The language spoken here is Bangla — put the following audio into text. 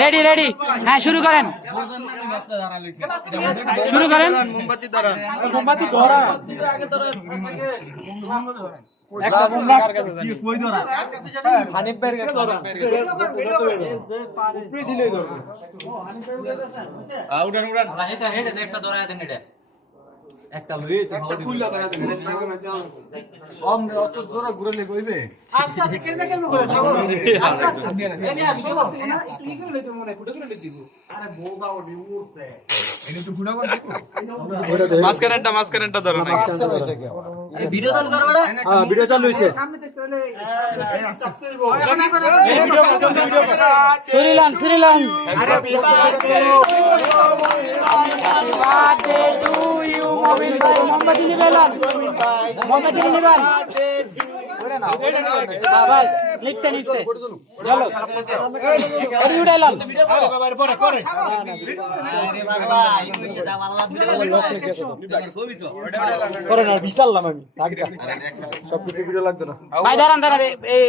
রেডি রেডি হ্যাঁ শুরু করেন। শুরু করেন। মোমবাতি একটা একটা লয়ে তো ভালো খুললা না অমনে অত জোরে ঘুরলে কইবে আস্তে আস্তে কেন কেন ঘুরে আস্তে আস্তে। এনে আসো তুমি কেন লইতে মনে ফুটে করে লই দিব। আরে বোবা ও নিউরছে এটা তো ফুটা করে দেখো মাসকারেন্টা মাসকারেন্টা ধরো। না আরে ভিডিও চালু করো না হ্যাঁ ভিডিও চালু হইছে। সামনে তো চলে এই আস্তে আস্তে ভিডিও করো ভিডিও করো। শ্রীলান শ্রীলান আরে বোবা মোমবাতি নেবেন মোমবাতি নেবেন বাবাস লিখছে লিখছে। চলো। আমি। সবকিছু ভিডিও লাগতো না